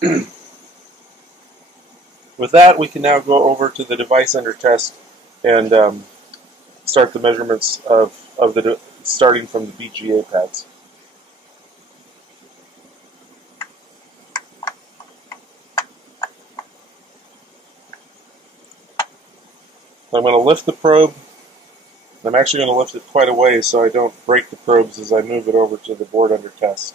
With that, we can now go over to the device under test and start the measurements of the starting from the BGA pads. I'm going to lift the probe. I'm actually going to lift it quite a ways so I don't break the probes as I move it over to the board under test.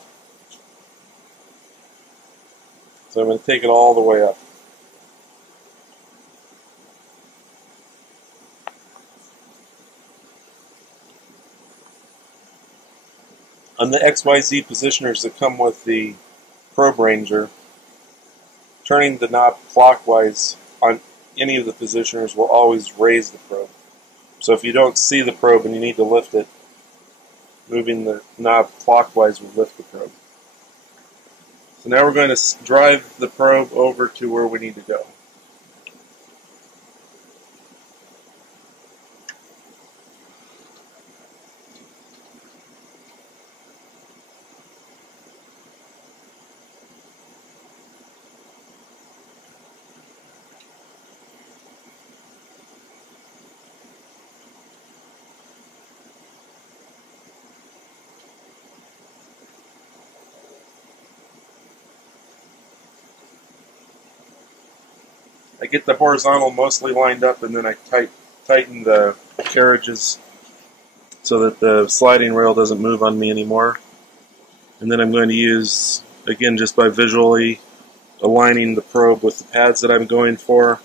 So I'm going to take it all the way up. On the XYZ positioners that come with the probe ranger, turning the knob clockwise on any of the positioners will always raise the probe. So if you don't see the probe and you need to lift it, moving the knob clockwise will lift the probe. So now we're going to drive the probe over to where we need to go. I get the horizontal mostly lined up, and then I tighten the carriages so that the sliding rail doesn't move on me anymore. And then I'm going to use, again, just by visually aligning the probe with the pads that I'm going for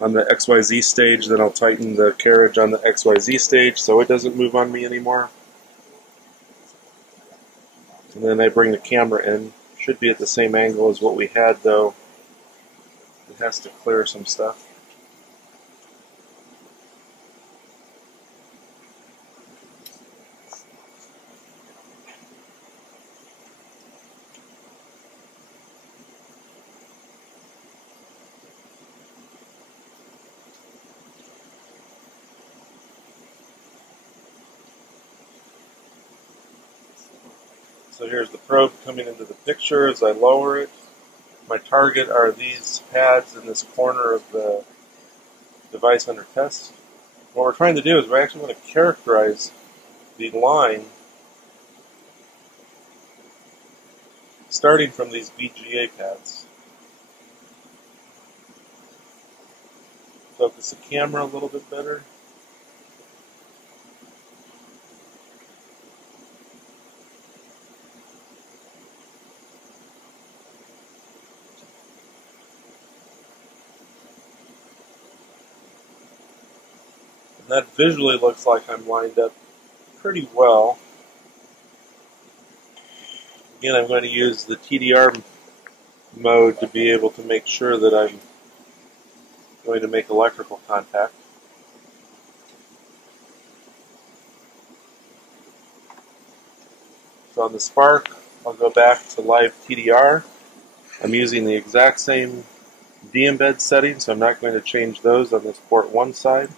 on the XYZ stage, then I'll tighten the carriage on the XYZ stage so it doesn't move on me anymore. And then I bring the camera in. Should be at the same angle as what we had, though it has to clear some stuff. So here's the probe coming into the picture as I lower it. My target are these pads in this corner of the device under test. What we're trying to do is we're actually going to characterize the line starting from these BGA pads. Focus the camera a little bit better. And that visually looks like I'm lined up pretty well. Again, I'm going to use the TDR mode to be able to make sure that I'm going to make electrical contact. So on the SPARQ, I'll go back to live TDR. I'm using the exact same de-embed settings, so I'm not going to change those on this port 1 side.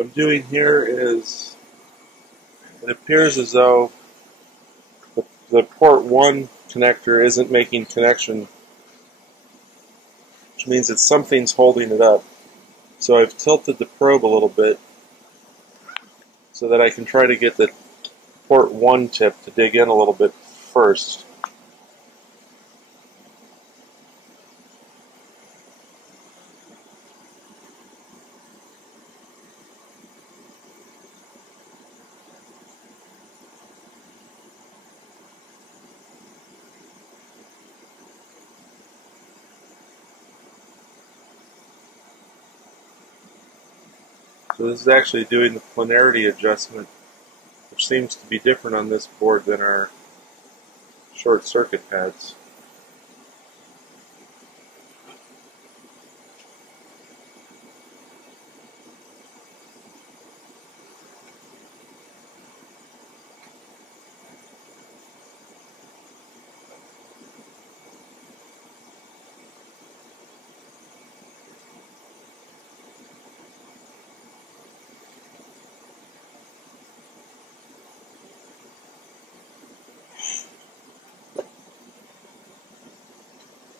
What I'm doing here is, it appears as though the port 1 connector isn't making connection, which means that something's holding it up. So I've tilted the probe a little bit so that I can try to get the port 1 tip to dig in a little bit first. So this is actually doing the polarity adjustment, which seems to be different on this board than our short circuit pads.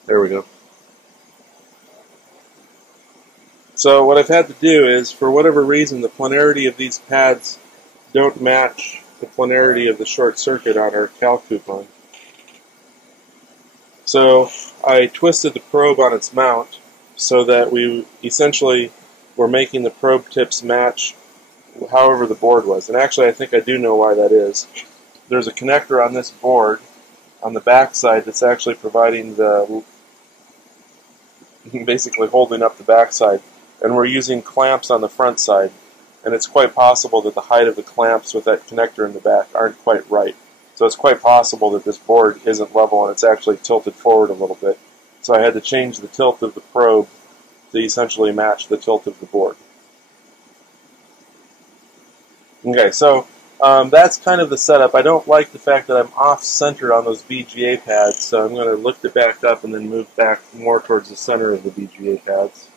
There we go. So what I've had to do is, for whatever reason, the polarity of these pads don't match the polarity of the short circuit on our cal coupon. So I twisted the probe on its mount so that we essentially were making the probe tips match however the board was. And actually I think I do know why that is. There's a connector on this board on the back side that's actually providing the, basically holding up the back side. And we're using clamps on the front side. And it's quite possible that the height of the clamps with that connector in the back aren't quite right. So it's quite possible that this board isn't level and it's actually tilted forward a little bit. So I had to change the tilt of the probe to essentially match the tilt of the board. Okay, so that's kind of the setup. I don't like the fact that I'm off-center on those VGA pads, so I'm going to lift it back up and then move back more towards the center of the VGA pads.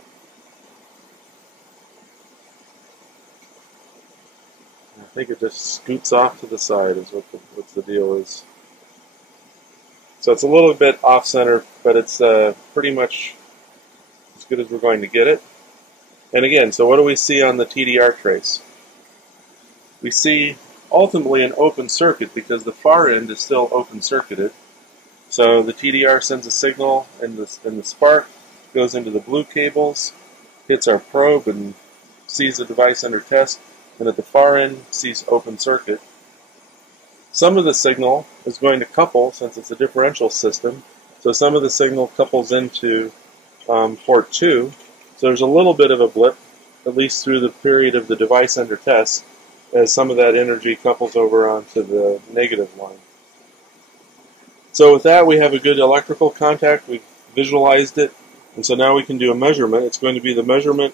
I think it just scoots off to the side is what the deal is. So it's a little bit off-center, but it's pretty much as good as we're going to get it. And again, so what do we see on the TDR trace? We see ultimately an open circuit because the far end is still open-circuited. So the TDR sends a signal in the SPARQ, goes into the blue cables, hits our probe and sees the device under test, and at the far end sees open circuit. Some of the signal is going to couple, since it's a differential system, so some of the signal couples into port 2. So there's a little bit of a blip, at least through the period of the device under test, as some of that energy couples over onto the negative line. So with that, we have a good electrical contact. We've visualized it, and so now we can do a measurement. It's going to be the measurement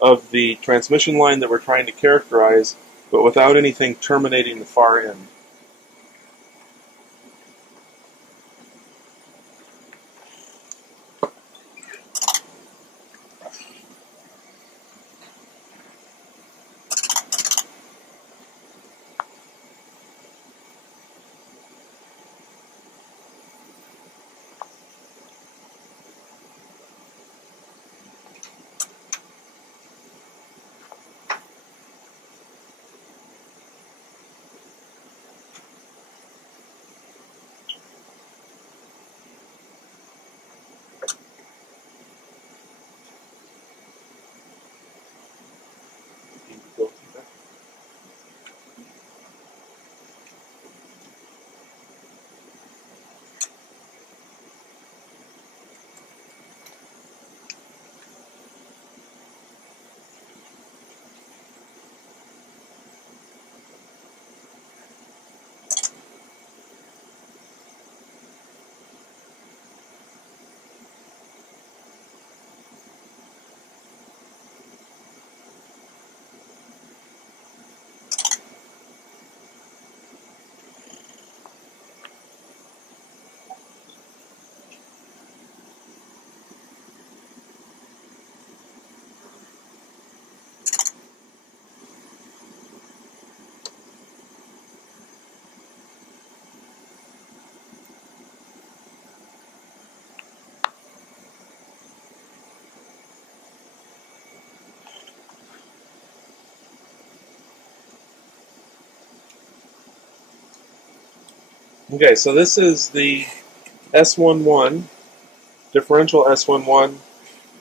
of the transmission line that we're trying to characterize, but without anything terminating the far end. Okay, so this is the S11, differential S11,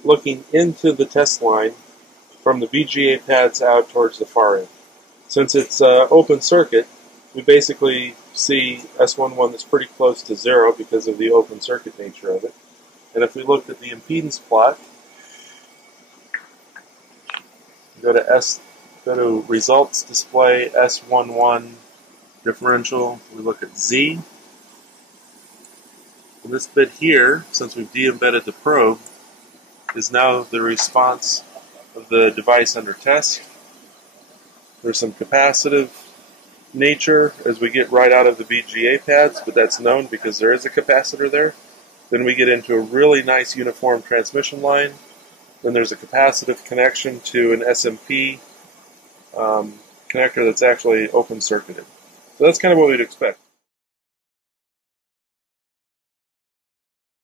looking into the test line from the VGA pads out towards the far end. Since it's open circuit, we basically see S11 that's pretty close to 0 because of the open circuit nature of it. And if we looked at the impedance plot, go to results display S11 differential, we look at Z. And this bit here, since we've de-embedded the probe, is now the response of the device under test. There's some capacitive nature as we get right out of the VGA pads, but that's known because there is a capacitor there. Then we get into a really nice uniform transmission line. Then there's a capacitive connection to an SMP connector that's actually open circuited. So that's kind of what we'd expect.